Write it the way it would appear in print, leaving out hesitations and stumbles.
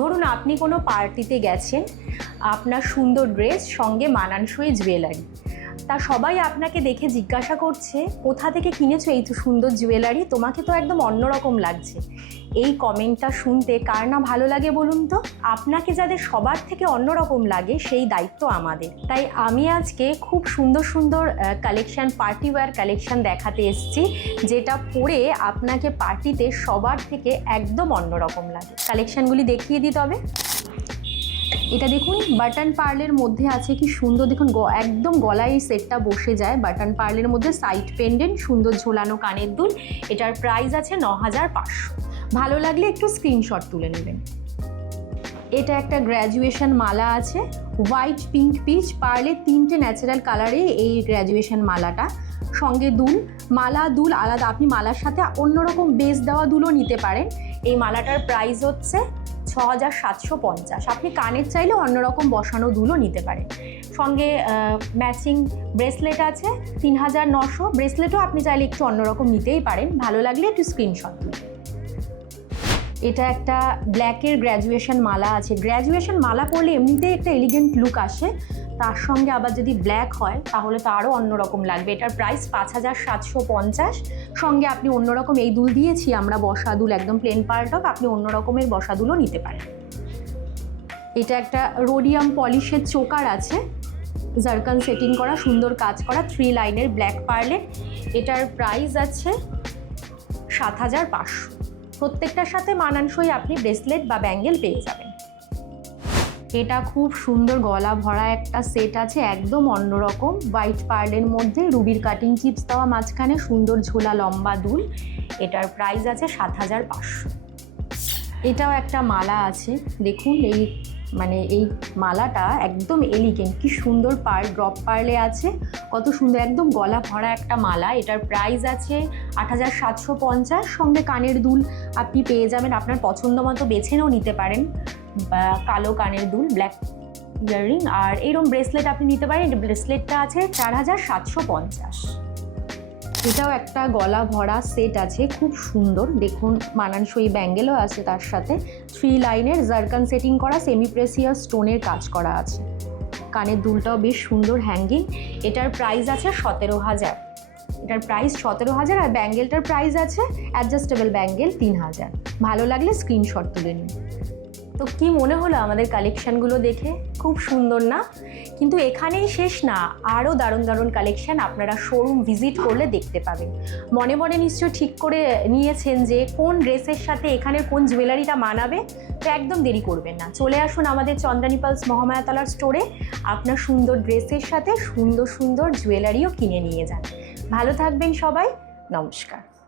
ধরুন আপনি কোনো পার্টিতে গেছেন, আপনার সুন্দর ড্রেস সঙ্গে মানানসই জুয়েলারি, তা সবাই আপনাকে দেখে জিজ্ঞাসা করছে কোথা থেকে কিনেছো এই তো সুন্দর জুয়েলারি, তোমাকে তো একদম অন্যরকম লাগছে। এই কমেন্টটা শুনতে কার না ভালো লাগে বলুন তো? আপনাকে যাদের সবার থেকে অন্যরকম লাগে সেই দায়িত্ব আমাদের। তাই আমি আজকে খুব সুন্দর সুন্দর কালেকশান, পার্টি ওয়্যার কালেকশান দেখাতে এসেছি, যেটা পরে আপনাকে পার্টিতে সবার থেকে একদম অন্যরকম লাগে। কালেকশানগুলি দেখিয়ে দিই তবে। এটা দেখুন বাটন পার্লের মধ্যে আছে, কি সুন্দর দেখুন, একদম গলায় এই সেটটা বসে যায়। বাটন পার্লের মধ্যে সাইড পেন্ডেন্ট, সুন্দর ঝোলানো কানের দুল। এটার প্রাইস আছে 9500। ভালো লাগলে একটু স্ক্রিনশট তুলে নেবেন। এটা একটা গ্র্যাজুয়েশন মালা আছে, হোয়াইট, পিঙ্ক, পিচ, পার্লে 3টে ন্যাচারাল কালারে এই গ্র্যাজুয়েশন মালাটা। সঙ্গে দুল, মালা দুল আলাদা, আপনি মালার সাথে অন্যরকম বেস দেওয়া দুলও নিতে পারেন। এই মালাটার প্রাইস হচ্ছে 6750। আপনি কানের চাইলে অন্যরকম বসানো দুলও নিতে পারেন। সঙ্গে ম্যাচিং ব্রেসলেট আছে 3900। ব্রেসলেটও আপনি চাইলে একটু অন্যরকম নিতেই পারেন, ভালো লাগলে একটু স্ক্রিনশট দিন। এটা একটা ব্ল্যাকের গ্র্যাজুয়েশন মালা আছে। গ্র্যাজুয়েশন মালা পরলে এমনিতেই একটা এলিগেন্ট লুক আসে, তার সঙ্গে আবার যদি ব্ল্যাক হয় তাহলে তো আরও অন্যরকম লাগবে। এটার প্রাইস 5750। সঙ্গে আপনি অন্যরকম এই দুল দিয়েছি আমরা, বসা দুল, একদম প্লেন পার্টক, আপনি অন্য রকমের বসা দুলও নিতে পারেন। এটা একটা রোডিয়াম পলিশের চোকার আছে, জারকান সেটিং করা, সুন্দর কাজ করা, 3 লাইনের ব্ল্যাক পার্লের। এটার প্রাইস আছে 7500। প্রত্যেকটার সাথে মানানসই আপনি ব্রেসলেট বা ব্যাঙ্গেল পেয়ে যাবেন। এটা খুব সুন্দর গলা ভরা একটা সেট আছে, একদম অন্যরকম, হোয়াইট পার্লের মধ্যে রুবির কাটিং চিপস দেওয়া, মাঝখানে সুন্দর ঝোলা লম্বা দুল। এটার প্রাইস আছে 7500। এটাও একটা মালা আছে, দেখুন এই এই মালাটা একদম এলিগেন্ট, কি সুন্দর পার্ল, ড্রপ পার্লে আছে, কত সুন্দর, একদম গলা ভরা একটা মালা। এটার প্রাইস আছে 8750। সঙ্গে কানের দুল আপনি পেয়ে যাবেন, আপনার পছন্দ মতো বেছেও নিতে পারেন, বা কালো কানের দুল, ব্ল্যাক ইয়াররিং, আর এরকম ব্রেসলেট আপনি নিতে পারেন। ব্রেসলেটটা আছে 4750। এটাও একটা গলা ভরা সেট আছে, খুব সুন্দর, দেখুন মানানসই ব্যাঙ্গেলও আছে তার সাথে, 3 লাইনের জারকান সেটিং করা, সেমি প্রেসিয়াস স্টোনের কাজ করা আছে। কানের দুলটাও বেশ সুন্দর হ্যাঙ্গিং। এটার প্রাইস আছে 17000। এটার প্রাইস 17000, আর ব্যাঙ্গেলটার প্রাইস আছে অ্যাডজাস্টেবল ব্যাঙ্গেল 3000। ভালো লাগলে স্ক্রিনশট তুলে নিন। তো কি মনে হলো আমাদের কালেকশানগুলো দেখে? খুব সুন্দর না? কিন্তু এখানেই শেষ না, আরও দারুণ দারুণ কালেকশান আপনারা শোরুম ভিজিট করলে দেখতে পাবেন। মনে মনে নিশ্চয় ঠিক করে নিয়েছেন যে কোন ড্রেসের সাথে এখানের কোন জুয়েলারিটা মানাবে, তো একদম দেরি করবেন না, চলে আসুন আমাদের চন্দ্রানী পালস মহামায়াতলার স্টোরে। আপনার সুন্দর ড্রেসের সাথে সুন্দর সুন্দর জুয়েলারিও কিনে নিয়ে যান। ভালো থাকবেন সবাই, নমস্কার।